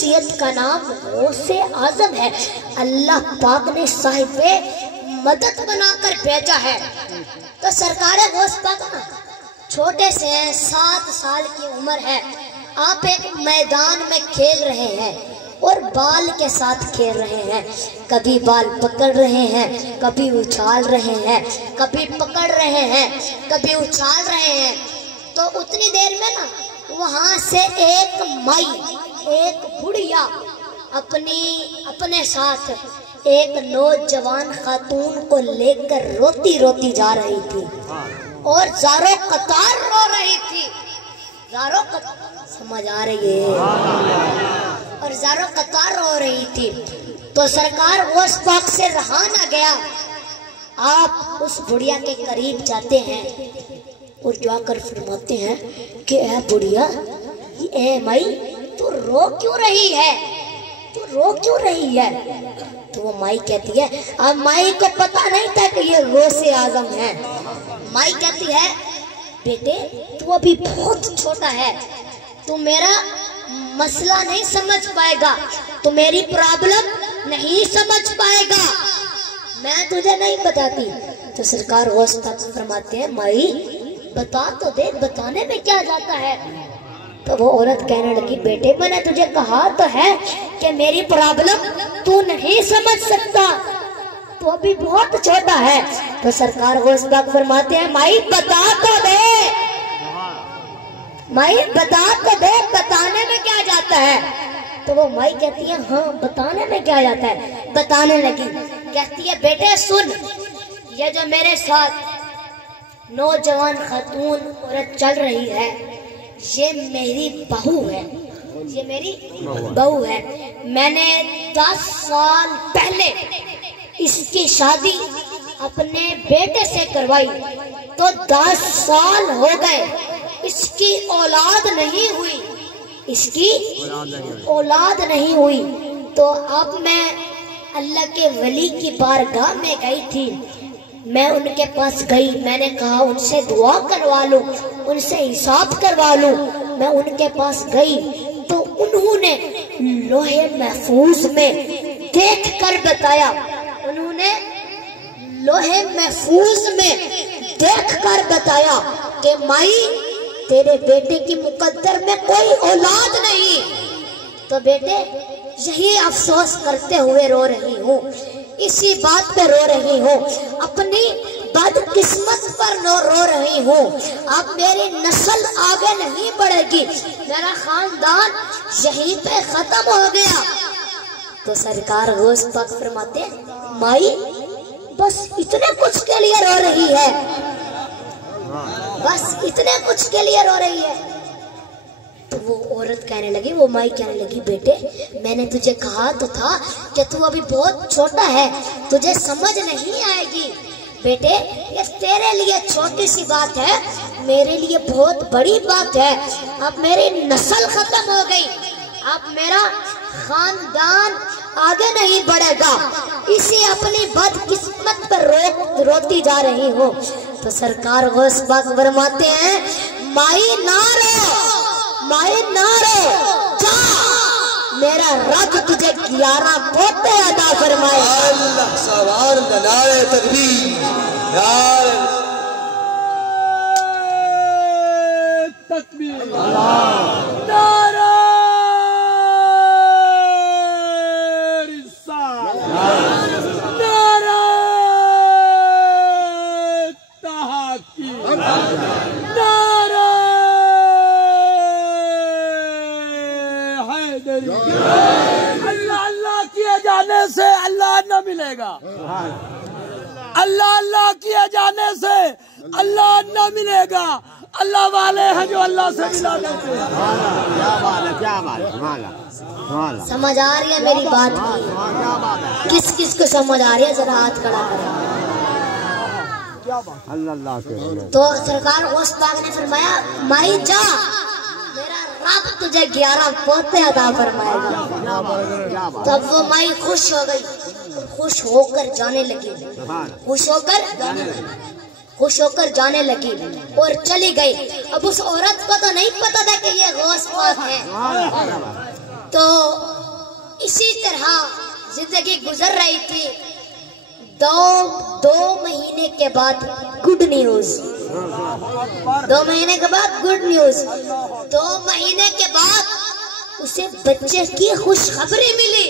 शख्सियत का नाम गौसे आजम है। अल्लाह पाक ने साहिबे मदद बनाकर भेजा है। तो सरकार गौस पाक ना छोटे से हैं, 7 साल की उम्र है। आप एक मैदान में खेल रहे हैं और बाल के साथ खेल रहे हैं। कभी बाल पकड़ रहे हैं, कभी उछाल रहे हैं, कभी पकड़ रहे हैं, कभी उछाल रहे हैं। तो उतनी देर में ना वहां से एक माई, एक बुढ़िया अपने साथ एक नौजवान खातून को लेकर रोती रोती जा रही थी और ज़ारो कतार रो रही थी। ज़ारो कतार समझ आ रही है? और ज़ारो कतार रो रही थी। तो सरकार उस पाक से रहा ना गया। आप उस बुढ़िया के करीब जाते हैं और जाकर फरमाते हैं कि ए बुढ़िया, ए माई, तू रो क्यों रही है? तू रो क्यों रही है? तो वो माई कहती है, अब माई को पता नहीं था कि ये गौसे आजम है। माई कहती है, बेटे तू अभी बहुत छोटा है, तू मेरा मसला नहीं समझ पाएगा, तू मेरी प्रॉब्लम नहीं समझ पाएगा, मैं तुझे नहीं बताती। तो सरकार गौस पाक फरमाते हैं, माई बता तो दे, बताने में क्या जाता है? तो वो औरत कहने लगी, बेटे मैंने तुझे कहा तो है कि मेरी प्रॉब्लम तू नहीं समझ सकता, तू अभी बहुत छोटा है। तो सरकार गौस पाक फरमाते हैं, माई बता तो दे, माई बता तो दे, बताने में क्या जाता है? तो वो माई कहती है, हाँ बताने में क्या जाता है। बताने लगी, कहती है, बेटे सुन, ये जो मेरे साथ नौजवान खातून औरत चल रही है, ये मेरी बहू है, ये मेरी बहू है। मैंने 10 साल पहले इसकी शादी अपने बेटे से करवाई, तो 10 साल हो गए, इसकी औलाद नहीं हुई, इसकी औलाद नहीं हुई। तो अब मैं अल्लाह के वली की बारगाह में गई थी, मैं उनके पास गई, मैंने कहा उनसे दुआ करवा लूं, उनसे हिसाब करवा लूं। मैं उनके पास गई तो उन्होंने लोहे महफूज में देख कर बताया, उन्होंने लोहे महफूज में देख कर बताया कि माई तेरे बेटे की मुकद्दर में कोई औलाद नहीं। तो बेटे यही अफसोस करते हुए रो रही हूँ, इसी बात पे रो रही हूँ, अपनी बदकिस्मत पर रो रही हूँ। अब मेरी नस्ल आगे नहीं बढ़ेगी, मेरा खानदान यहीं पे खत्म हो गया। तो सरकार गौस पाक फरमाते, माई बस इतने कुछ के लिए रो रही है, बस इतने कुछ के लिए रो रही है। तो वो औरत कहने लगी, वो माई कहने लगी, बेटे मैंने तुझे कहा तो था कि तू अभी बहुत छोटा है, तुझे समझ नहीं आएगी। बेटे ये तेरे लिए छोटी सी बात है, मेरे लिए बहुत बड़ी बात है। अब मेरी नस्ल खत्म हो गई, अब मेरा खानदान आगे नहीं बढ़ेगा, इसी अपनी बदकिस्मत पर रोती जा रही हूँ। तो सरकार गौस पाक फरमाते हैं, माई ना रो, माई ना रो, जा मेरा रब तुझे 11 पोते अदा फरमाए। अल्लाह सवार नारे तकबीर, नारे तकबीर, नारे रिसालत, नारे तहकीक, नारे हैदरी। अल्लाह अल्लाह किए जाने से अल्लाह न मिलेगा, अल्लाह अल्लाह किए जाने से अल्लाह न मिलेगा। अल्लाह वाले हैं जो अल्लाह से मिला देते हैं। समझ आ रही है मेरी बात की? किस किस को समझ आ रही है? जरा हाथ खड़ा करें। तो सरकार गौस पाक ने फरमाया, माई जा मेरा रब तुझे 11 पोते अदा फरमाएगा। तब वो माई खुश हो गई, खुश होकर जाने लगी, खुश होकर जाने लगी और चली गई। अब उस औरत को तो नहीं पता था कि ये गौस पाक है। तो इसी तरह जिंदगी गुजर रही थी। दो महीने के बाद गुड न्यूज, 2 महीने के बाद गुड न्यूज, 2 महीने के बाद उसे बच्चे की खुशखबरी मिली।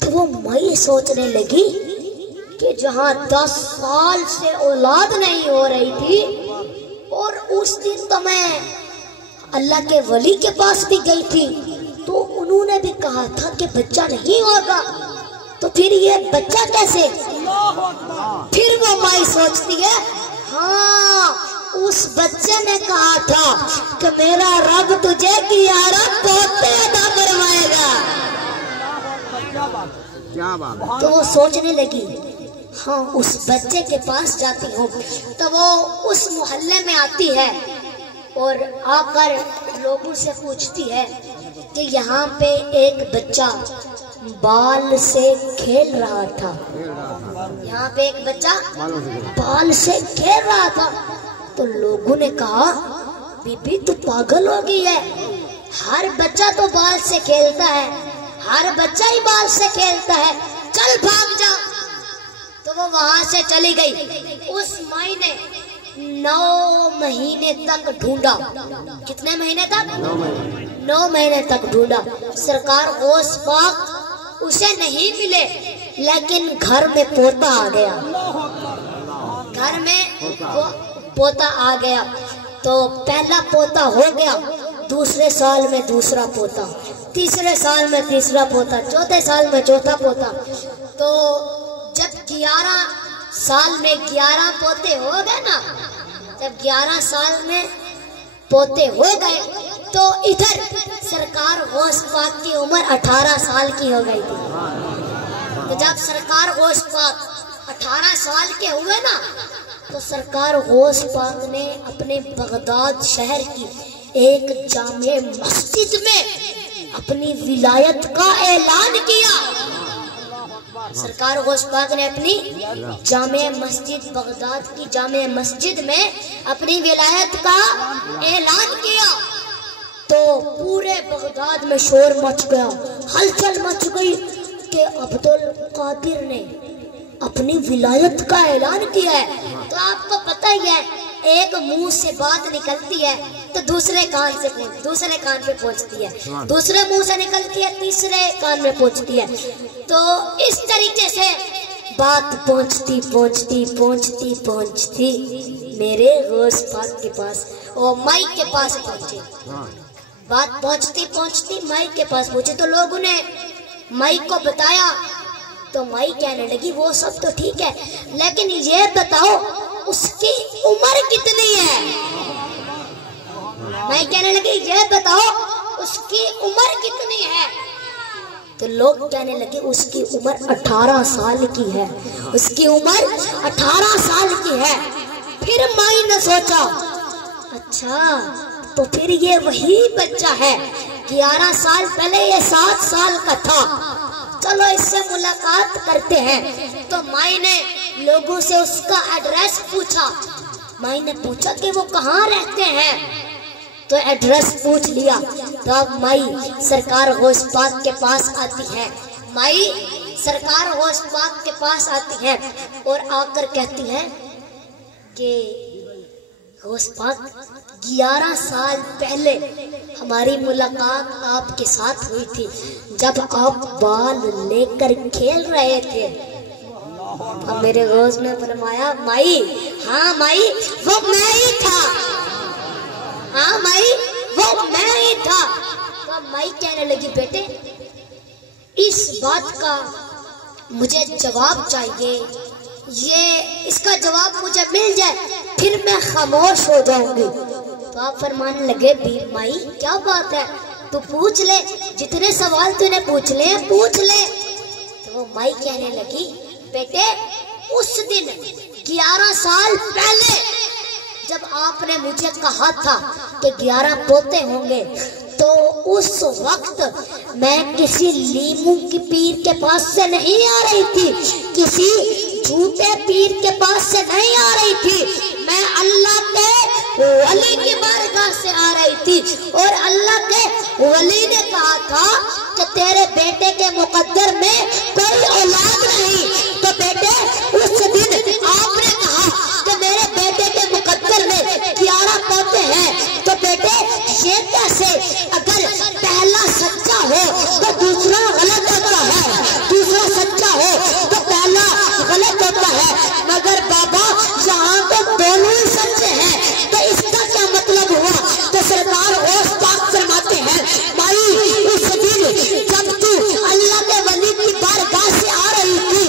तो वो माई सोचने लगी कि जहां 10 साल से औलाद नहीं हो रही थी, और उस दिन तो मैं अल्लाह के वली के पास भी गई थी, तो उन्होंने भी कहा था कि बच्चा नहीं होगा, तो फिर ये बच्चा कैसे? फिर वो माई सोचती है, हाँ उस बच्चे ने कहा था कि मेरा रब तुझे कियारा पोते अदा करवाएगा। क्या बात। तो वो सोचने लगी, हाँ उस बच्चे के पास जाती हूँ। तो वो उस मोहल्ले में आती है और आकर लोगों से पूछती है कि यहाँ पे एक बच्चा बाल से खेल रहा था, यहाँ पे एक बच्चा बाल से खेल रहा था। तो लोगों ने कहा, बीबी तू पागल हो गई है, हर बच्चा तो बाल से खेलता है, हर बच्चा ही बाल से खेलता है, चल भाग जा। तो वो वहां से चली गई। उस माई ने 9 महीने तक ढूंढा। कितने महीने तक? 9 महीने तक ढूंढा। सरकार गौस पाक उसे नहीं मिले, लेकिन घर में पोता आ गया, घर में पोता आ गया। तो पहला पोता हो गया, दूसरे साल में दूसरा पोता, तीसरे साल में तीसरा पोता, चौथे साल में चौथा पोता। तो जब 11 साल में 11 पोते हो गए ना, जब 11 साल में पोते हो गए, तो इधर सरकार गौस पाक की उम्र 18 साल की हो गई थी। तो जब सरकार गौस पाक 18 साल के हुए ना, तो सरकार गौस पाक ने अपने बगदाद शहर की एक जामे मस्जिद में अपनी विलायत का ऐलान किया। सरकार गौस पाक ने अपनी जामे मस्जिद, बगदाद की जामे मस्जिद में अपनी विलायत का ऐलान किया। तो पूरे बगदाद में शोर मच गया, हलचल मच गई कि अब्दुल कादिर ने अपनी विलायत का ऐलान किया है। तो आपको पता ही है, एक मुंह से बात निकलती है तो दूसरे कान पे पहुंचती है, दूसरे मुंह से निकलती है तीसरे कान में पहुंचती है। तो इस तरीके से बात पहुंचती मेरे गौस पाक के पास और माई के पास पहुंची। बात पहुंचती माई के पास पहुंची। तो लोगों ने माई को बताया, तो माई कहने लगी, वो सब तो ठीक है, लेकिन ये बताओ उसकी उम्र कितनी है? माई कहने लगी, ये बताओ उसकी उम्र कितनी है? तो लोग कहने लगे, उसकी उम्र 18 साल की है, उसकी उम्र 18 साल की है। फिर माई ने सोचा, अच्छा तो फिर ये वही बच्चा है, 11 साल पहले ये 7 साल का था, चलो इससे मुलाकात करते हैं। तो माई ने लोगों से उसका एड्रेस पूछा। माई ने पूछा कि वो कहाँ रहते हैं, तो एड्रेस पूछ लिया। तो अब माई सरकार गौस पाक के पास आती है। माई सरकार गौस पाक के पास आती है और आकर कहती है कि गौस पाक, 11 साल पहले हमारी मुलाकात आपके साथ हुई थी, जब आप बाल लेकर खेल रहे थे। अब मेरे गौस ने फरमाया, माई, हाँ माई, वो मैं ही था, हाँ माई, वो मैं ही था। तो माई कहने लगी, बेटे इस बात का मुझे जवाब चाहिए, ये इसका जवाब मुझे मिल जाए फिर मैं खामोश हो जाऊंगी। तो आप फरमाने लगे, भी माई क्या बात है, तू पूछ ले, जितने सवाल तूने पूछ ले, पूछ ले। तो वो माई कहने लगी, बेटे उस दिन 11 साल पहले जब आपने मुझे कहा था कि 11 पोते होंगे, तो उस वक्त मैं किसी लीमू की पीर के पास से नहीं आ रही थी, किसी झूठे पीर के पास से नहीं आ रही थी, मैं अल्लाह के वली की बारगाह से आ रही थी। और अल्लाह के वली ने कहा था मुकद्दर में कोई औलाद नहीं। तो बेटे उस दिन आपने कहा कि मेरे बेटे के मुकद्दर में 11 पोते हैं। तो बेटे ये कैसे? अगर पहला सच्चा हो तो दूसरा गलत होता है, दूसरा सच्चा हो तो पहला गलत होता है। मगर बाबा यहाँ तो दोनों ही सच्चे हैं, तो इसका क्या मतलब हुआ? तो सरकार गौस पाक फरमाते हैं, भाई उस दिन जब तू अल्लाह के वली की बारगाह से आ रही थी,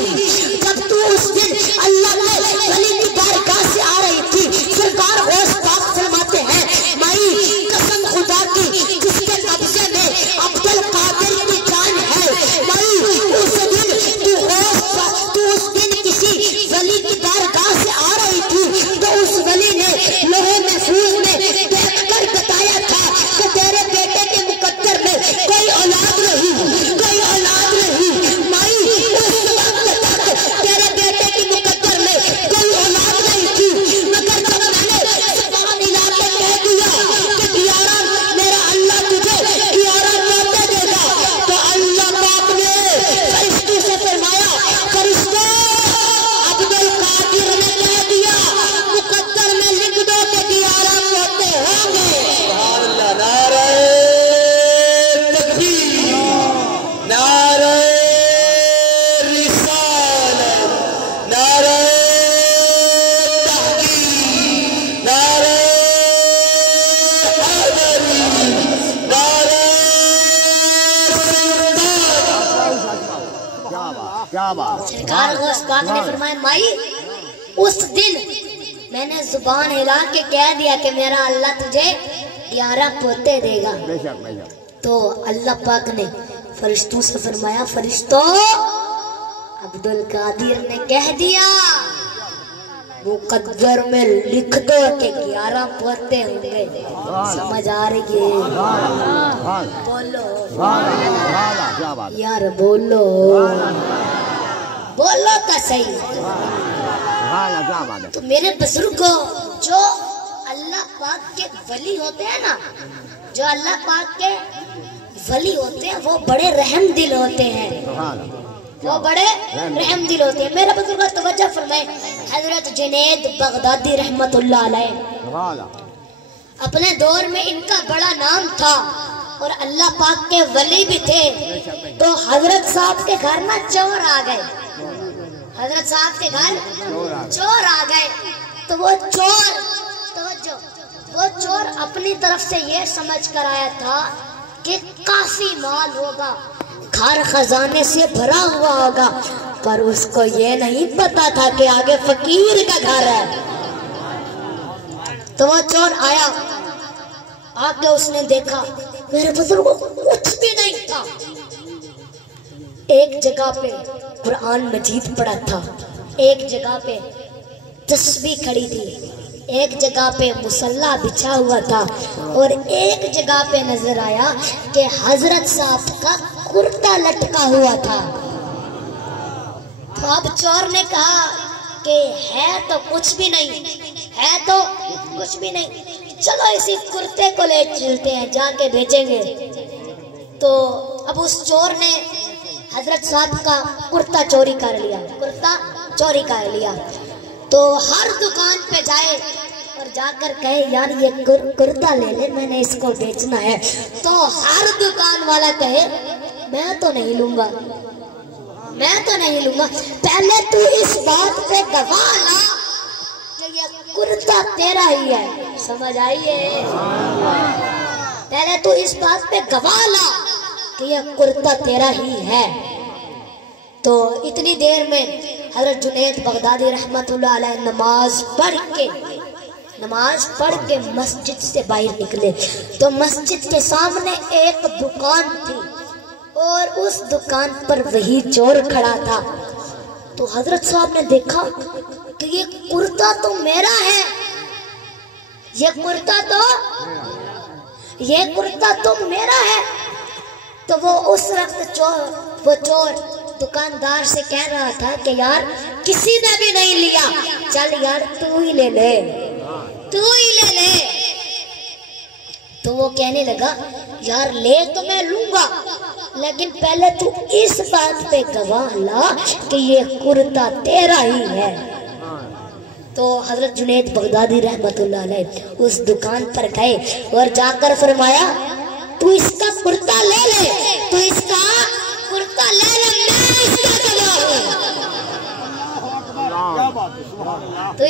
जब तू उस दिन अल्लाह के वली की बारगाह से आ रही थी, सरकार गौस पाक फरमाते हैं, माई कसम खुदा की जिसके कब्जे में अब्दुल कादिर की जान है, माई उस दिन तू उस दिन किसी वली की बारगाह से आ रही थी, तो उस वली ने लोहे महफूज में देखकर बताया था कि तेरे बेटे के मुकद्दर में कोई औलाद नहीं, कोई औलाद नहीं। माई उस वक्त तक तेरे बेटे के मुकद्दर में कोई औलाद नहीं थी, मगर जब मैंने सुभान अल्लाह के कह दिया कि 11 मेरा अल्लाह तुझे 11 पोते देगा, तो अल्लाह पाक ने फरिश्तों से फरमाया, फरिश्तों अब्दुल कादिर ने कह दिया मुकद्दर में लिख दो कि 11 पोते होंगे। नारे तकबीर, नारे रिसालत, नारे तहकीक, नारे हैदरी, नारे क्या बात। सरकार गौस पाक ने फरमाया, माई उस दिन मैंने जुबान हिला के कह दिया कि मेरा अल्लाह तुझे 11 पोते देगा। बेशक बेशक। तो अल्लाह पाक ने फरिश्तों से फरमाया, फरिश्तों अब्दुल कादिर ने कह दिया मुकद्दर में लिख दो कि 11 पोते होंगे। समझ आ रही है? बोलो क्या बात यार, बोलो बोलो तो सही। क्या बात है। तो मेरे बुजुर्गों, जो अल्लाह पाक के वली होते हैं ना, जो अल्लाह पाक के वली होते हैं वो बड़े रहम दिल होते हैं, वो बड़े रहम दिल होते हैं। मेरे बुजुर्गों तवज्जो फरमाए, हजरत जुनैद बगदादी रहमतुल्लाह अलैह, अपने दौर में इनका बड़ा नाम था और अल्लाह पाक के वली भी थे। तो हजरत साहब के घर ना चोर आ गए, हजरत साहब के घर चोर आ गए। तो वो चोर, तवज्जो, वो चोर अपनी तरफ से ये समझ कर आया था कि काफी माल होगा, घर खजाने से भरा हुआ होगा, पर उसको ये नहीं पता था कि आगे फकीर का घर है। तो वो चोर आया, आके उसने देखा मेरे बुजुर्गों कुछ भी नहीं था। एक जगह पे कुरान मजीद पड़ा था, एक जगह पे तस्बीह खड़ी थी, एक जगह पे मुसल्ला बिछा हुआ था और एक जगह पे नजर आया कि हजरत साहब का कुर्ता लटका हुआ था। तो अब चोर ने कहा कि है तो कुछ भी नहीं, है तो कुछ भी नहीं, चलो इसी कुर्ते को ले चलते हैं, जाके बेचेंगे। तो अब उस चोर ने हजरत साहब का कुर्ता चोरी कर लिया, कुर्ता चोरी कर लिया। तो हर दुकान पे जाए और जाकर कहे यार ये कुर्ता ले ले, मैंने इसको बेचना है। तो हर दुकान वाला कहे मैं तो नहीं लूंगा, मैं तो नहीं लूंगा। पहले तू इस बात पे गवाह ला कि ये कुर्ता तेरा ही है। समझ आई है? पहले तू इस बात पे गवाह ला कि यह कुर्ता तेरा ही है। तो इतनी देर में हज़रत जुनैद बगदादी रहमतुल्लाह अलैह नमाज पढ़ के मस्जिद से बाहर निकले। तो मस्जिद के सामने एक दुकान थी और उस दुकान पर वही चोर खड़ा था। तो हजरत साहब ने देखा कि ये कुर्ता तो मेरा है, ये कुर्ता तो मेरा है। तो वो उस वक्त चोर दुकानदार से कह रहा था कि यार किसी ने भी नहीं लिया, चल यार तू ही ले ले, तू ही ले ले। तो वो कहने लगा यार ले तो मैं लूंगा, लेकिन पहले तू इस बात पे गवाह ला कि ये कुर्ता तेरा ही है। तो हजरत जुनैद बगदादी रहमतुल्लाह अलैह उस दुकान पर गए और जाकर फरमाया, तू इसका कुर्ता ले ले, तू इसका कुर्ता ले ले, मैं इसका गवाह हूं। तो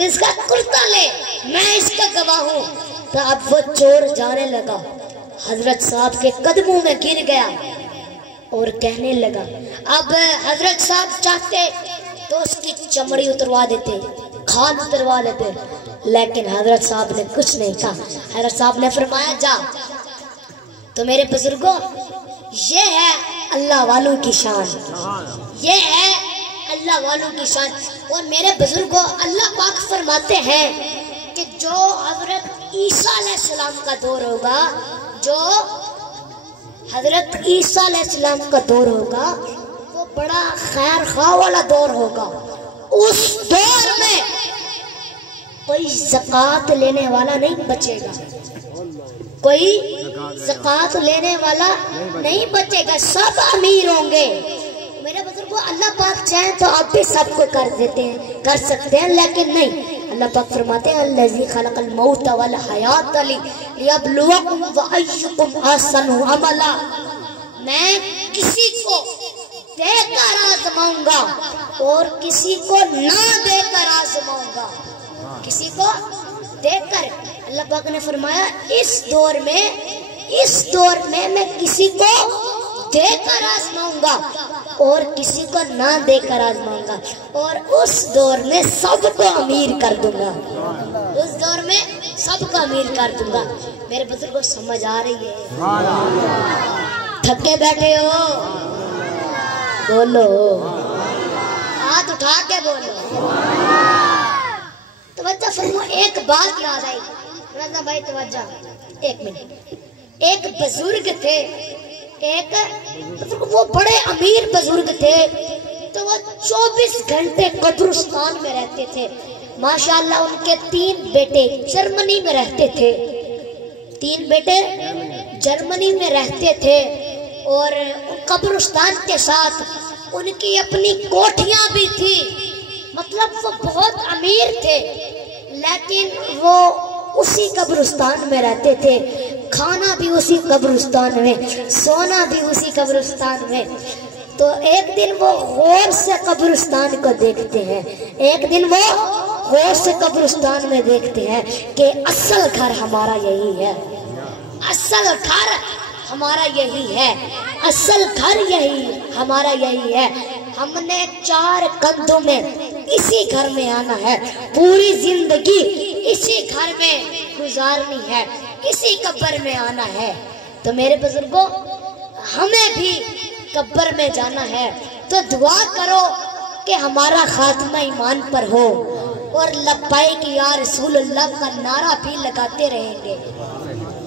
इसका कुर्ता ले, मैं इसका गवाह हूं। तो अब वो चोर जाने लगा, हजरत साहब के कदमों में गिर गया और कहने लगा। अब हजरत साहब चाहते तो उसकी चमड़ी उतरवा देते, खाल उतरवा देते, लेकिन हजरत साहब ने कुछ नहीं कहा। हजरत साहब ने फरमाया, जा। तो मेरे बुजुर्गों, ये है अल्लाह वालों की शान, ये है अल्लाह वालों की शान। और मेरे बुजुर्गों, अल्लाह पाक फरमाते हैं कि जो हजरत ईसा अलैहिस्सलाम का दौर होगा, जो हजरत ईसा अलैहिस्सलाम का दौर होगा, वो बड़ा खैर खा वाला दौर होगा। उस दौर में कोई ज़कात लेने वाला नहीं बचेगा, कोई ज़कात लेने वाला नहीं बचेगा, सब अमीर होंगे। मेरे बुजुर्गों, अल्लाह पाक चाहे तो आप भी सबको कर देते हैं, कर सकते हैं, लेकिन नहीं। अल्लाह पाक फरमाते हैं, अल्लज़ी खलक़ल मौत वल हयात लियब्लुवकुम व अय्युकुम अहसनु अमला। मैं किसी को देकर आजमाऊंगा और किसी को ना देकर आजमाऊंगा, किसी को देकर। अल्लाह पाक ने फरमाया, इस दौर में मैं किसी को देकर आजमाऊंगा और किसी को ना देकर आजमाऊंगा, और उस दौर में सबको अमीर कर दूंगा, उस दौर में सबको अमीर कर दूंगा। मेरे बुजुर्गों, समझ आ रही है? थके बैठे हो? बोलो, हाथ उठा के बोलो। तवज्जो फरमाओ, एक बात याद आई। रज़ा भाई तवज्जो, एक मिनट। एक बुजुर्ग थे, वो बड़े अमीर बुजुर्ग थे, तो वो 24 घंटे कब्रिस्तान में रहते थे। माशाअल्लाह, उनके 3 बेटे जर्मनी में रहते थे, 3 बेटे जर्मनी में रहते थे, और कब्रिस्तान के साथ उनकी अपनी कोठियां भी थी। मतलब वो बहुत अमीर थे, लेकिन वो उसी कब्रिस्तान में रहते थे, खाना भी उसी कब्रिस्तान में, सोना भी उसी कब्रिस्तान में। तो एक दिन वो गौर से कब्रिस्तान को देखते हैं, एक दिन वो गौर से कब्रिस्तान में देखते हैं कि असल घर हमारा यही है, असल घर हमारा यही है, असल घर यही हमारा यही है। हमने 4 कंधों में इसी घर में आना है, पूरी जिंदगी इसी घर में गुजारनी है, इसी कब्र में आना है। तो मेरे बुजुर्गों, हमें भी कब्र में जाना है, तो दुआ करो कि हमारा खात्मा ईमान पर हो, और लब्बैक या रसूलुल्लाह का नारा भी लगाते रहेंगे,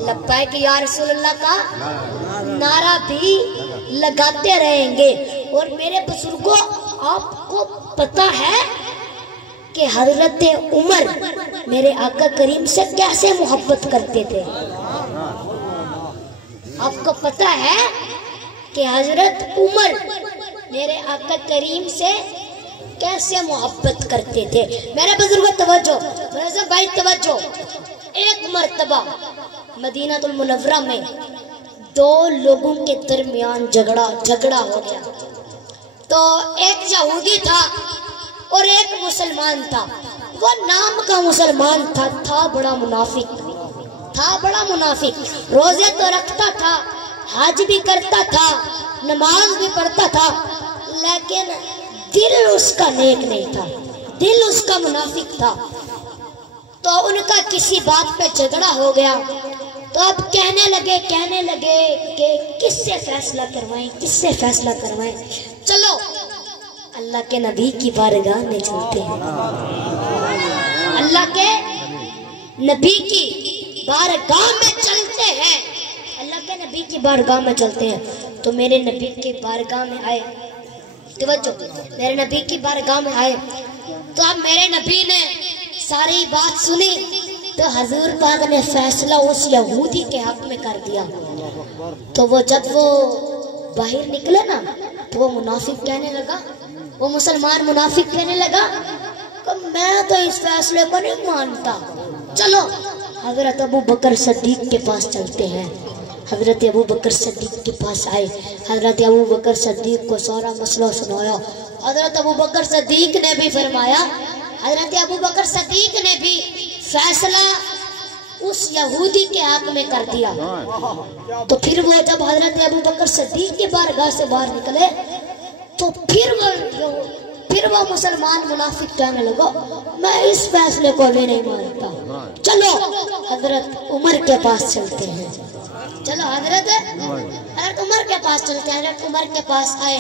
लब्बैक या रसूलुल्लाह का नारा भी लगाते रहेंगे। और मेरे बुजुर्गों, आपको पता है कि हजरत उमर मेरे आका करीम से कैसे मोहब्बत करते थे? आपको पता है कि हजरत उमर मेरे आका करीम से कैसे मोहब्बत करते थे? मेरे बुजुर्गों तवज्जो, मेरे भाई तवज्जो। एक मर्तबा मदीनातुल मुनव्वरा में 2 लोगों के दरमियान झगड़ा हो गया। तो एक यहूदी था और एक मुसलमान था। वो नाम का मुसलमान था बड़ा मुनाफिक, था बड़ा मुनाफिक। रोजे तो रखता था, हज भी करता था, नमाज भी पढ़ता था, लेकिन दिल उसका नेक नहीं था, दिल उसका मुनाफिक था। तो उनका किसी बात पे झगड़ा हो गया। तो अब कहने लगे कि किससे फैसला करवाएं, किससे फैसला करवाएं। चलो अल्लाह के नबी की बारगाह में चलते हैं, अल्लाह के नबी की बारगाह में चलते हैं, अल्लाह के नबी की बारगाह में चलते हैं। तो मेरे नबी की बारगाह में आए, तवज्जो, मेरे नबी की बारगाह में आए। तो अब मेरे नबी ने सारी बात सुनी, तो हजूर पाक ने फैसला उस यहूदी के हक में कर दिया। तो वो जब वो बाहर निकले ना तो वो मुनाफिक कहने लगा, वो मुसलमान मुनाफिक कहने लगा कि मैं तो इस फैसले को नहीं मानता, चलो हजरत अबू बकर सिद्दीक के पास चलते हैं। हजरत अबू बकर सिद्दीक के पास आए, हजरत अबू बकर सिद्दीक को सारा मसला सुनाया। हजरत अबू बकर सिद्दीक ने भी फरमाया, हजरत अबू बकर सिद्दीक ने भी फैसला उस यहूदी के हक में कर दिया। तो फिर वो जब हजरत अबू बकर सिद्दीक के बारगाह से बाहर निकले तो फिर वो मुसलमान मुनाफिक कहने लगा, मैं इस फैसले को भी नहीं मानता, चलो हजरत उमर के पास चलते हैं। चलो हजरत उमर के पास चलते हैं। हजरत उमर के पास आए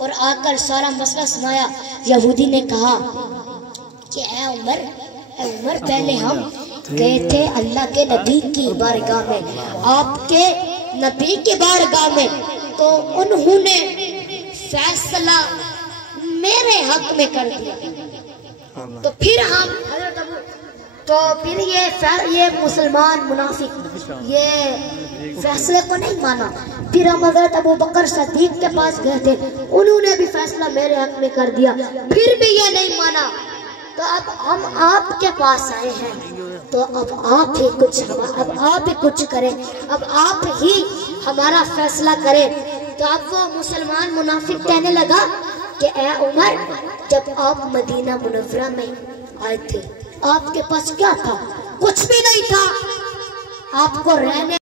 और आकर सारा मसला सुनाया। यहूदी ने कहा कि ऐ उमर, पहले हम गए थे अल्लाह के नबी की बारगाह में, आपके नबी की बारगाह में, तो उन्होंने फैसला मेरे हक में कर दिया। तो फिर हम ये मुसलमान मुनाफिक ये फैसले को नहीं माना। फिर हम हजरत अबू बकर सिद्दीक के पास गए थे, उन्होंने भी फैसला मेरे हक में कर दिया, फिर भी ये नहीं माना। तो अब हम आपके पास आए हैं, तो अब आप ही कुछ करें, अब आप ही हमारा फैसला करें। तो अब वो मुसलमान मुनाफिक कहने लगा कि ऐ उमर, जब आप मदीना मुनव्वरा में आए थे आपके पास क्या था? कुछ भी नहीं था, आपको रहने